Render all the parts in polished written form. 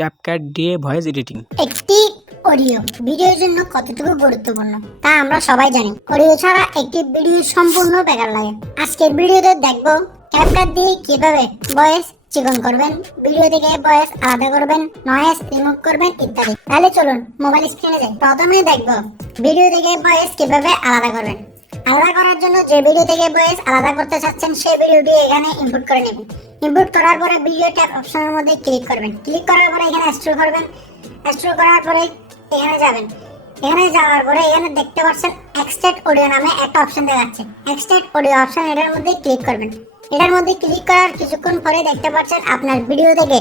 CapCut দিয়ে voice editing. একটি audio ভিডিওর জন্য কতটুকু গুরুত্বপূর্ণ তা আমরা সবাই জানি। অডিও ছাড়া একটি ভিডিও সম্পূর্ণ বেকার লাগে। আজকের ভিডিওতে দেখবো ক্যাপকাট দিয়ে কিভাবে ভয়েস চিকন করবেন, ভিডিও থেকে ভয়েস আলাদা করবেন, নয়েজ রিমুভ করবেন ইত্যাদি। তাহলে চলুন মোবাইল স্ক্রিনে যাই। প্রথমে দেখবো ভিডিও থেকে ভয়েস কিভাবে আলাদা করবেন। আলাদা করার জন্য যে ভিডিও থেকে ভয়েস আলাদা করতে চাচ্ছেন সেই ভিডিওটি এখানে ইনপুট করে নেবেন। ইনপুট করার পরে ভিডিও ট্যাব অপশনের মধ্যে ক্লিক করবেন। ক্লিক করার পরে এখানে স্ক্রল করবেন। স্ক্রল করার পরে এখানে যাবেন। এখানে যাওয়ার পরে এখানে দেখতে পাচ্ছেন এক্সট্রাক্ট অডিও নামে একটা অপশন দেখাচ্ছে। এক্সট্রাক্ট অডিও অপশন এটার মধ্যে ক্লিক করবেন। এটার মধ্যে ক্লিক করার কিছুক্ষণ পরে দেখতে পাচ্ছেন আপনার ভিডিও থেকে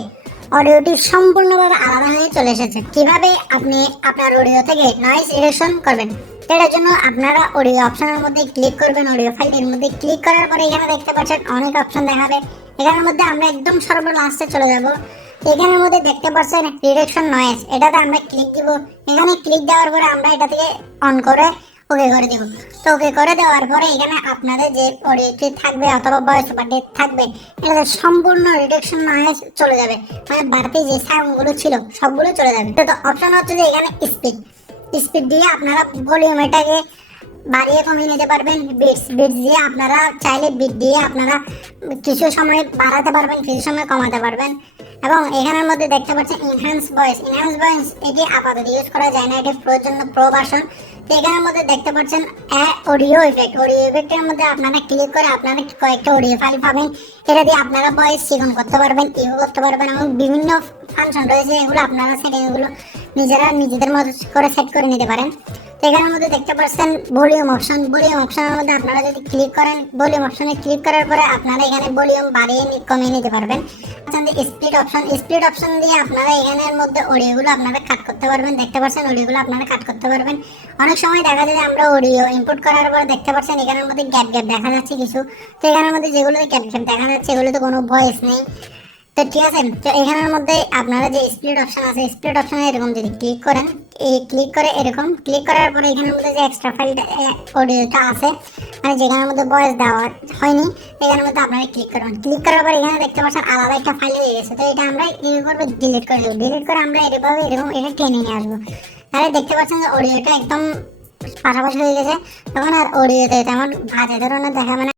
অডিওটি সম্পূর্ণভাবে আলাদা হয়ে চলে এসেছে। কিভাবে আপনি আপনার অডিও থেকে নয়েজ রিডাকশন করবেন এটার জন্য আপনারা অডিও অপশনের মধ্যে ক্লিক করবেন। অডিও ফাইলের মধ্যে ক্লিক করার পরে এখানে দেখতে পাচ্ছেন অনেক অপশন দেখাবে। এখানের মধ্যে আমরা একদম সর্বলাস্টে চলে যাব। এখানের মধ্যে দেখতে পাচ্ছেন রিডাকশন নয়েজ, এটাতে আমরা ক্লিক দিব। এখানে ক্লিক দেওয়ার পরে আমরা এটা থেকে অন করে ওকে করে দেব। তো ওকে করে দেওয়ার পরে এখানে আপনাদের যে অডিওটি থাকবে অথবা ভয়েস ওভারটি থাকবে এটাতে সম্পূর্ণ রিডাকশন নয়েজ চলে যাবে, মানে বাড়তি যে সাউন্ডগুলো ছিল সবগুলো চলে যাবে। তো অপশন হচ্ছে যে এখানে স্পিড দিয়ে আপনারা ভলিউম এটাকে বাড়িয়ে কমিয়ে নিতে পারবেন। বিটস দিয়ে আপনারা চাইলে বিট দিয়ে আপনারা কিছু সময় বাড়াতে পারবেন, কিছু সময় কমাতে পারবেন। এবং এখানের মধ্যে দেখতে পাচ্ছেন ইনহ্যান্স ভয়েস এটি আপাতত ইউজ করা যায় না, এটি প্রোর জন্য প্রো ভার্সন। তো এখানের মধ্যে দেখতে পাচ্ছেন অডিও ইফেক্টের মধ্যে আপনারা ক্লিক করে আপনারা কয়েকটা অডিও ফাইল পাবেন। এটা দিয়ে আপনারা ভয়েস চিকন করতে পারবেন, ইউ করতে পারবেন এবং বিভিন্ন ফাংশন রয়েছে এগুলো আপনারা সেটিংগুলো নিজেদের মতো করে সেট করে নিতে পারেন। তো এখানের মধ্যে দেখতে পাচ্ছেন ভলিউম অপশনের মধ্যে আপনারা যদি ক্লিক করেন, ভলিউম অপশনে ক্লিক করার পরে আপনারা এখানে ভলিউম বাড়িয়ে কমিয়ে নিতে পারবেন। স্পিড অপশন দিয়ে আপনারা এখানের মধ্যে অডিওগুলো আপনারা কাট করতে পারবেন। দেখতে পাচ্ছেন অডিওগুলো আপনারা কাট করতে পারবেন। অনেক সময় দেখা যায় আমরা অডিও ইনপুট করার পরে দেখতে পাচ্ছেন এখানের মধ্যে গ্যাপ দেখা যাচ্ছে কিছু। তো এখানের মধ্যে যেগুলো গ্যাপ দেখা যাচ্ছে এগুলোতে কোনো ভয়েস নেই। তো ঠিক আছে, তো এখানের মধ্যে আপনারা যে স্প্লিট অপশন আছে স্প্লিট অপশনে এরকম যদি ক্লিক করেন, ক্লিক করে এরকম ক্লিক করার পরে এখানের মধ্যে যে এক্সট্রা ফাইলটা অডিওটা আছে মানে যেখানের মধ্যে ভয়েস দেওয়া হয়নি এখানের মধ্যে আপনারা ক্লিক করবেন। ক্লিক করার পরে এখানে দেখতে পাচ্ছেন আলাদা একটা ফাইল হয়ে গেছে। তো এটা আমরা কি করবো, ডিলিট করে দেবো। ডিলিট করে আমরা এরকম এটা টেনে নিয়ে আসবো। তাহলে দেখতে পাচ্ছেন যে অডিওটা একদম পাশাপাশি হয়ে গেছে। তখন আর অডিওতে তেমন বাজে ধরনের দেখাবে না।